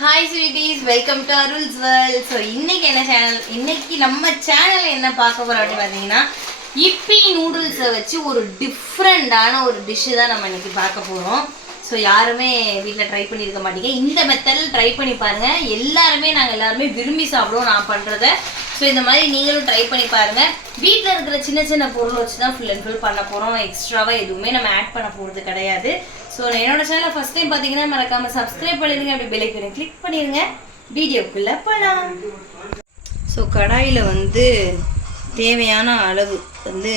Hi sweeties welcome to Arul's world so இன்னைக்கு என்ன channel இன்னைக்கு நம்ம சேனல் என்ன பார்க்க போகிறோம் அப்படின்னு பார்த்தீங்கன்னா இப்பி நூடுல்ஸை வச்சு ஒரு டிஃப்ரெண்டான ஒரு டிஷ்ஷு தான் நம்ம இன்னைக்கு பார்க்க போகிறோம் ஸோ யாருமே வீட்டில் ட்ரை பண்ணியிருக்க மாட்டீங்க. இந்த மெத்தடில் ட்ரை பண்ணி பாருங்கள் எல்லாருமே நாங்கள் எல்லாருமே விரும்பி சாப்பிடுவோம் நான் பண்ணுறத ஸோ இந்த மாதிரி நீங்களும் ட்ரை பண்ணி பாருங்கள் வீட்டில் இருக்கிற சின்ன சின்ன பொருள் வச்சு தான் ஃபுல் அண்ட் ஃபுல் பண்ண போகிறோம் எக்ஸ்ட்ராவாக எதுவுமே நம்ம ஆட் பண்ண போகிறது கிடையாது. ஸோ என்னோட சேனலை ஃபஸ்ட் டைம் பார்த்தீங்கன்னா மறக்காமல் சப்ஸ்கிரைப் பண்ணிடுங்க. அப்படி பெலைக்கனை கிளிக் பண்ணிடுங்க. வீடியோக்குள்ளே போகலாம் ஸோ கடாயில் வந்து தேவையான அளவு வந்து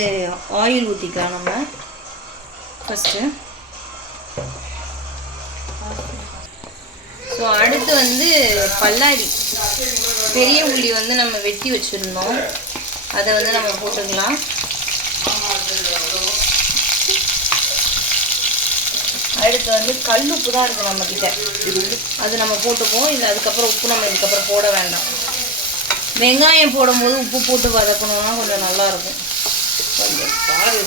ஆயில் ஊற்றிக்கலாம் நம்ம. ஃபஸ்ட்டு ஸோ அடுத்து வந்து பல்லாரி. பெரிய உள்ளி வந்து நம்ம வெட்டி வச்சுருந்தோம். அதை வந்து நம்ம போட்டுக்கலாம். அடுத்து வந்து கல் உப்பு தான் இருக்குது நம்மக்கிட்ட அது நம்ம போட்டுப்போம் இது அதுக்கப்புறம் உப்பு நம்ம இதுக்கப்புறம் போட வேண்டாம். வெங்காயம் போடும்போது உப்பு போட்டு வதக்கணும்னா கொஞ்சம் நல்லா இருக்கும். கொஞ்சம் பாரு.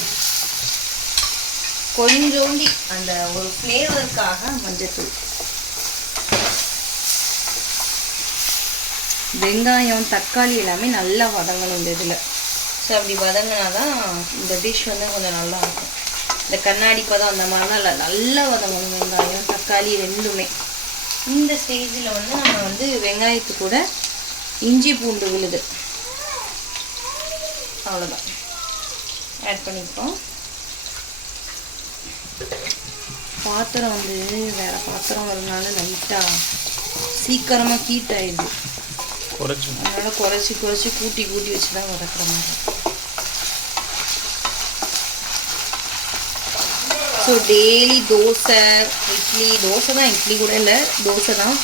கொஞ்சோண்டி அந்த ஒரு ஃப்ளேவருக்காக மஞ்சத்தூள். வெங்காயம் தக்காளி எல்லாமே நல்லா வதங்கணும் இந்த இதில். ஸோ அப்படி வதங்கினா தான் இந்த டிஷ் வந்து கொஞ்சம் நல்லா இருக்கும். இந்த கண்ணாடி பதம் அந்த மாதிரிலாம் இல்லை நல்லா வதங்கணும். வெங்காயம் தக்காளி ரெண்டுமே. இந்த ஸ்டேஜில் வந்து நம்ம வந்து வெங்காயத்து கூட இஞ்சி பூண்டு விழுது. அவ்வளோதான் ஆட் பண்ணிப்போம். பாத்திரம் வந்து வேறு பாத்திரம் வரதுனால லைட்டாக சீக்கிரமாக ஹீட் ஆயிடுது. குறைச்சி. அதனால குறைச்சி குறைச்சி கூட்டி கூட்டி வச்சு தான் வதக்குற மாதிரி. ஸோ டெய்லி தோசை இட்லி தோசை தான் இட்லி கூட இல்லை தோசை தான்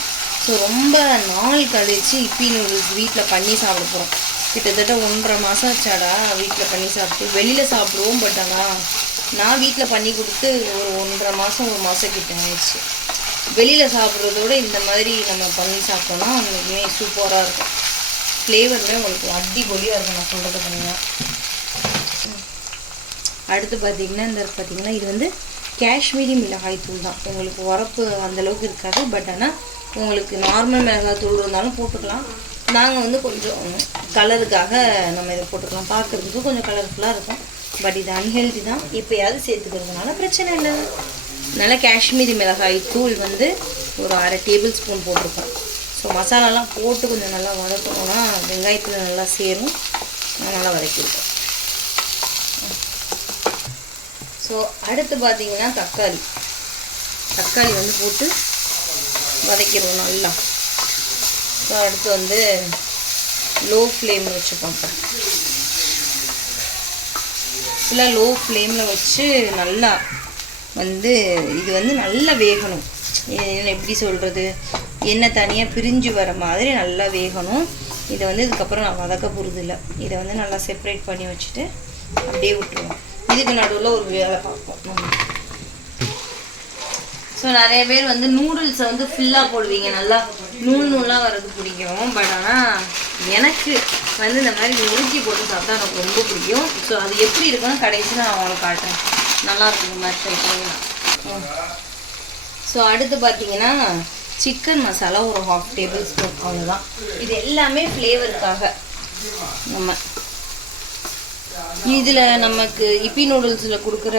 ஸோ ரொம்ப நாள் கழிச்சு இப்பி நூடுல்ஸ் வீட்டில் பண்ணி சாப்பிட போகிறோம் கிட்டத்தட்ட ஒன்றரை மாதம் ஆச்சாடா வீட்டில் பண்ணி சாப்பிட்டு. வெளியில் சாப்பிடுவோம் பட் ஆனால் நான் வீட்டில் பண்ணி கொடுத்து ஒரு ஒன்றரை மாதம் ஒரு மாதம் கிட்ட ஆயிடுச்சு. வெளியில் சாப்பிட்றதோட இந்த மாதிரி நம்ம பண்ணி சாப்பிட்டோம்னா உங்களுக்குமே சூப்பராக இருக்கும். ஃப்ளேவருமே உங்களுக்கு அடிபொலியாக இருக்கும் நான் சொல்கிறது பண்ணிங்கன்னா அடுத்து பார்த்தீங்கன்னா இந்த பார்த்தீங்கன்னா இது வந்து காஷ்மீரி மிளகாய் தூள் தான். உங்களுக்கு உரப்பு அந்தளவுக்கு இருக்காது பட் ஆனால் உங்களுக்கு நார்மல் மிளகாய் தூள் இருந்தாலும் போட்டுக்கலாம். நாங்கள் வந்து கொஞ்சம் கலருக்காக நம்ம இதை போட்டுக்கலாம். பார்க்குறதுக்கு கொஞ்சம் கலர்ஃபுல்லாக இருக்கும். பட் இது அன்ஹெல்தி தான். எப்போயாவது சேர்த்துக்கிறதுனால பிரச்சனை இல்லை. அதனால் காஷ்மீரி மிளகாய் தூள் வந்து ஒரு அரை டேபிள் ஸ்பூன் போட்டிருக்கோம். ஸோ மசாலாலாம் போட்டு கொஞ்சம் நல்லா வதக்கணும்னா வெங்காயத்தில் நல்லா சேரும். நல்லா வதக்கியிருக்கோம் ஸோ அடுத்து பார்த்தீங்கன்னா தக்காளி. தக்காளி வந்து போட்டு வதக்கிடுவோம் நல்லா. ஸோ அடுத்து வந்து லோ ஃப்ளேம் வச்சு பார்ப்பேன் ஃபுல்லாக லோ ஃப்ளேமில் வச்சு நல்லா வந்து இது வந்து நல்லா வேகணும். எப்படி சொல்கிறது எண்ணெய் தனியாக பிரிஞ்சு வர மாதிரி நல்லா வேகணும். இதை வந்து இதுக்கப்புறம் நான் வதக்க போகிறது இல்லை இதை வந்து நல்லா செப்பரேட் பண்ணி வச்சுட்டு அப்படியே விட்டுருவோம். இதுக்கு நடுவில் ஒரு வேலை பார்ப்போம். ஸோ நிறைய பேர் வந்து நூடுல்ஸை வந்து ஃபுல்லாக போடுவீங்க. நல்லா நூல் நூலாக வர்றது பிடிக்கும். பட் ஆனால் எனக்கு வந்து இந்த மாதிரி நொறுக்கி போட்டு சாப்பிட்டா எனக்கு ரொம்ப பிடிக்கும். ஸோ அது எப்படி இருக்குன்னு கடைசி நான் அவங்களை காட்டுறேன். நல்லா இருக்கும் இந்த மாதிரி ட்ரை ஸோ oh. அடுத்து பார்த்தீங்கன்னா சிக்கன் மசாலா ஒரு ஹாஃப் டேபிள் ஸ்பூன் அவ்வளோதான் இது எல்லாமே ஃப்ளேவருக்காக நம்ம இதில் நமக்கு இப்பி நூடுல்ஸில் கொடுக்குற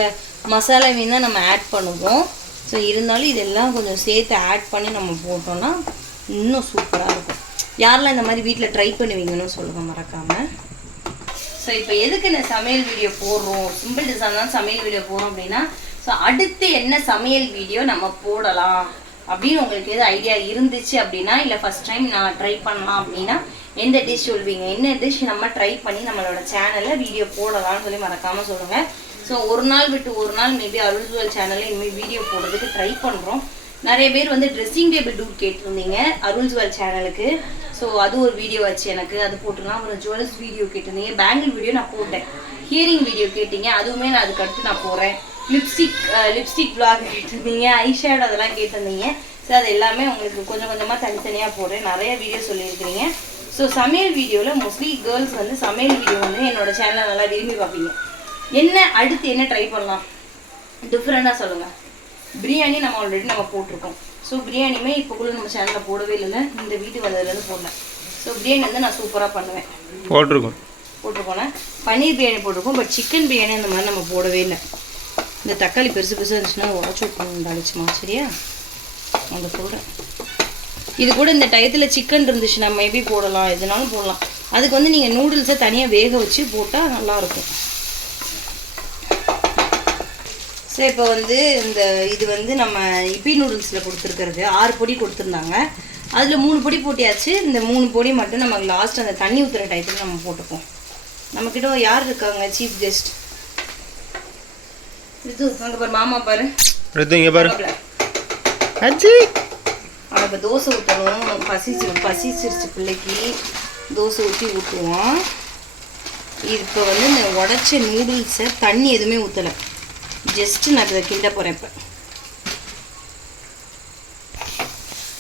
மசாலாவையும் தான் நம்ம ஆட் பண்ணுவோம். ஸோ இருந்தாலும் இதெல்லாம் கொஞ்சம் சேர்த்து ஆட் பண்ணி நம்ம போட்டோம்னா இன்னும் சூப்பராக இருக்கும். யாரெல்லாம் இந்த மாதிரி வீட்டில் ட்ரை பண்ணுவீங்கன்னு சொல்லுங்கள் மறக்காமல் ஸோ இப்போ எதுக்கு இந்த சமையல் வீடியோ போடுறோம்? சிம்பிள் டிசைன் தான் சமையல் வீடியோ போடுறோம் அப்படின்னா ஸோ அடுத்து என்ன சமையல் வீடியோ நம்ம போடலாம்? அப்படின்னு உங்களுக்கு எது ஐடியா இருந்துச்சு அப்படின்னா இல்லை ஃபஸ்ட் டைம் நான் ட்ரை பண்ணலாம் அப்படின்னா எந்த டிஷ் சொல்வீங்க? என்ன டிஷ் நம்ம ட்ரை பண்ணி நம்மளோட சேனலில் வீடியோ போடலாம்னு சொல்லி மறக்காமல் சொல்லுங்கள் ஸோ ஒரு நாள் விட்டு ஒரு நாள் மேபி அருள்ஜுவல் சேனலில் இனிமேல் வீடியோ போடுறதுக்கு ட்ரை பண்ணுறோம் நிறைய பேர் வந்து ட்ரெஸ்ஸிங் டேபிள் டூட் கேட்டிருந்தீங்க அருள்ஜுவல் சேனலுக்கு ஸோ அது ஒரு வீடியோ வச்சு எனக்கு. அது போட்டுலாம் அப்புறம் ஜுவல்ஸ் வீடியோ கேட்டிருந்தீங்க. பேங்கிள் வீடியோ நான் போட்டேன். ஹியரிங் வீடியோ கேட்டீங்க. அதுவுமே நான் அதுக்கு அடுத்து நான் போகிறேன் லிப்ஸ்டிக் லிப்ஸ்டிக் vlog கேட்டிருந்தீங்க ஐஷேட் அதெல்லாம் கேட்டிருந்தீங்க. ஸோ அது எல்லாமே உங்களுக்கு கொஞ்சம் கொஞ்சமாக தனித்தனியாக போடுறேன். நிறைய வீடியோ சொல்லியிருக்கிறீங்க. ஸோ சமையல் வீடியோவில் மோஸ்ட்லி கேர்ள்ஸ் வந்து சமையல் வீடியோ வந்து என்னோட சேனலை நல்லா விரும்பி பார்ப்பீங்க. என்ன அடுத்து என்ன ட்ரை பண்ணலாம்? டிஃப்ரெண்ட்டாக சொல்லுங்கள் பிரியாணி நம்ம ஆல்ரெடி நம்ம போட்டிருக்கோம். ஸோ பிரியாணியுமே இப்போ கூட நம்ம சேனலில் போடவே இல்லைல்ல இந்த வீட்டு வந்ததுலேருந்து போடல. ஸோ பிரியாணி வந்து நான் சூப்பராக பண்ணுவேன். போட்டிருக்கோம். போட்டிருக்கோம்னா? பன்னீர் பிரியாணி போட்டிருக்கோம். பட் சிக்கன் பிரியாணி அந்த மாதிரி நம்ம போடவே இல்லை. இந்த தக்காளி பெருசு பெருசாக இருந்துச்சுன்னா உடச்சி விட்டுணும் தாளிச்சுமா சரியா? அந்த சொல்கிறேன் இது கூட இந்த டயத்தில் சிக்கன் இருந்துச்சுன்னா மேபி போடலாம் எதுனாலும் போடலாம். அதுக்கு வந்து நீங்கள் நூடுல்ஸை தனியாக வேக வச்சு போட்டால் நல்லாயிருக்கும். சரி இப்போ வந்து இந்த இது வந்து நம்ம இப்பி நூடுல்ஸில் கொடுத்துருக்கிறது ஆறு பொடி கொடுத்துருந்தாங்க. அதில் மூணு பொடி போட்டியாச்சு. இந்த மூணு பொடி மட்டும் நமக்கு லாஸ்ட் அந்த தண்ணி ஊற்றுற டயத்தில் நம்ம போட்டுப்போம். நம்மக்கிட்ட யார் இருக்காங்க சீஃப் கெஸ்ட் இது அங்கே பாரு மாமா பாரு. எடுத்து இங்கே பாரு. அஜி. அவன் இப்போ தோசை ஊற்றணும் பசிச்சு பசிச்சிருச்சு பிள்ளைக்கு. தோசை ஊற்றி ஊற்றுவோம் இப்போ வந்து இந்த உடச்ச நூடுல்ஸை தண்ணி எதுவுமே ஊற்றலை ஜஸ்ட்டு நான் இதை கிண்ட போகிறேன் இப்போ.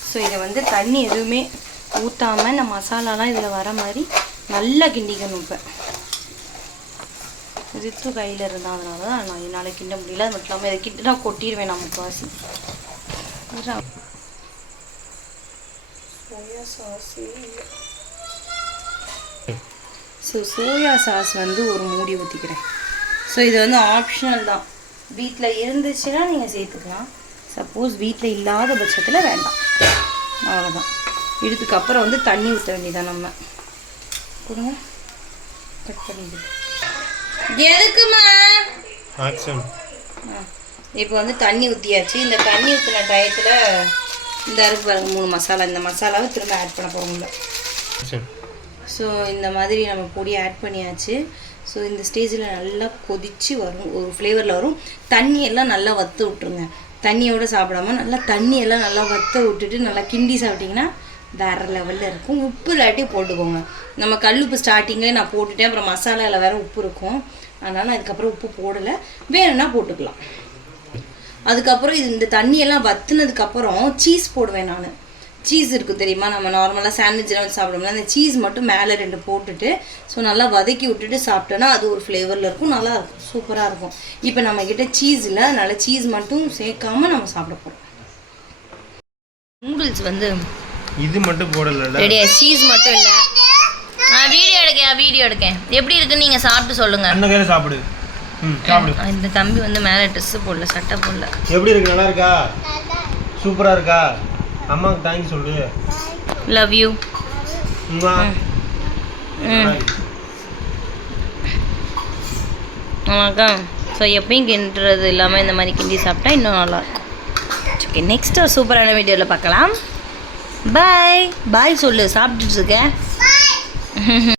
ஸோ இதை வந்து தண்ணி எதுவுமே ஊற்றாமல் இந்த மசாலாலாம் இதில் வர மாதிரி நல்லா கிண்டிக்கணும் இப்போ. ரித்து கையில் இருந்தால் அதனால தான் நான் என்னால் கிண்ட முடியல. அது மட்டும் இல்லாமல் இதை கிண்டினா கொட்டிடுவேன் நான் இதுதான். சோயா சாஸே. ஸோ சோயா சாஸ் வந்து ஒரு மூடி ஊற்றிக்கிறேன் ஸோ இது வந்து ஆப்ஷனல் தான். வீட்டில் இருந்துச்சுன்னா நீங்கள் சேர்த்துக்கலாம். சப்போஸ் வீட்டில் இல்லாத பட்சத்தில் வேண்டாம். அவ்வளோதான் இதுக்கு அப்புறம் வந்து தண்ணி ஊற்ற வேண்டியதான் நம்ம. கொடுங்க. கட் பண்ணிடு எதுக்குமா? ஆக்ஷன் இப்போ வந்து தண்ணி ஊற்றியாச்சு இந்த தண்ணி ஊற்றின டயத்தில் இந்த அருக்கு பாருங்க மூணு மசாலா. இந்த மசாலாவை திரும்ப ஆட் பண்ண போகிறோம்ல ஸோ இந்த மாதிரி நம்ம பொடி ஆட் பண்ணியாச்சு. ஸோ இந்த ஸ்டேஜில் நல்லா கொதிச்சு வரும். ஒரு ஃப்ளேவரில் வரும். தண்ணி எல்லாம் நல்லா வற்ற விட்ருங்க தண்ணியோட சாப்பிடாம நல்லா தண்ணி எல்லாம் நல்லா வற்ற விட்டுட்டு நல்லா கிண்டி சாப்பிட்டிங்கன்னா வேறு லெவலில் இருக்கும். உப்பு இல்லாட்டி போட்டுக்கோங்க. நம்ம கல் உப்பு ஸ்டார்டிங்லேயே நான் போட்டுட்டேன். அப்புறம் மசாலாவில் வேறு உப்பு இருக்கும். அதனால் அதுக்கப்புறம் உப்பு போடலை. வேணும்னா போட்டுக்கலாம். அதுக்கப்புறம் இது இந்த தண்ணியெல்லாம் வத்துனதுக்கப்புறம் சீஸ் போடுவேன் நான். சீஸ் இருக்குது தெரியுமா? நம்ம நார்மலாக சாண்ட்விச்லாம் வச்சு சாப்பிடுவோம்ல அந்த சீஸ் மட்டும் மேலே ரெண்டு போட்டுட்டு ஸோ நல்லா வதக்கி விட்டுட்டு சாப்பிட்டோன்னா அது ஒரு ஃப்ளேவரில் இருக்கும். நல்லா இருக்கும். சூப்பராக இருக்கும். இப்போ நம்மக்கிட்ட சீஸ் இல்லை. அதனால் சீஸ் மட்டும் சேர்க்காம நம்ம சாப்பிட போகிறோம் நூடுல்ஸ் வந்து இது மட்டும் போடல ரெடியா சீஸ் மட்டும் இல்லை. ஆ வீடியோ எடுக்கேன் வீடியோ எடுக்கேன். எப்படி இருக்குன்னு நீங்கள் சாப்பிட்டு சொல்லுங்கள் அந்த கையில் சாப்பிடு. ம் சாப்பிடு. இந்த தம்பி வந்து மேலே ட்ரெஸ்ஸு போடல சட்டை போடல. எப்படி இருக்கு? நல்லா இருக்கா? சூப்பராக இருக்கா? அம்மாவுக்கு தேங்க்ஸ் சொல்லு. லவ் யூ ஆமாக்கா ஸோ எப்பயும் கிண்டுறது இல்லாமல் இந்த மாதிரி கிண்டி சாப்பிட்டா இன்னும் நல்லாயிருக்கும் ஓகே நெக்ஸ்ட் சூப்பரான வீடியோவில் பார்க்கலாம். பாய் பாய் சொல்லு. சாப்பிட்டுட்டு இருக்க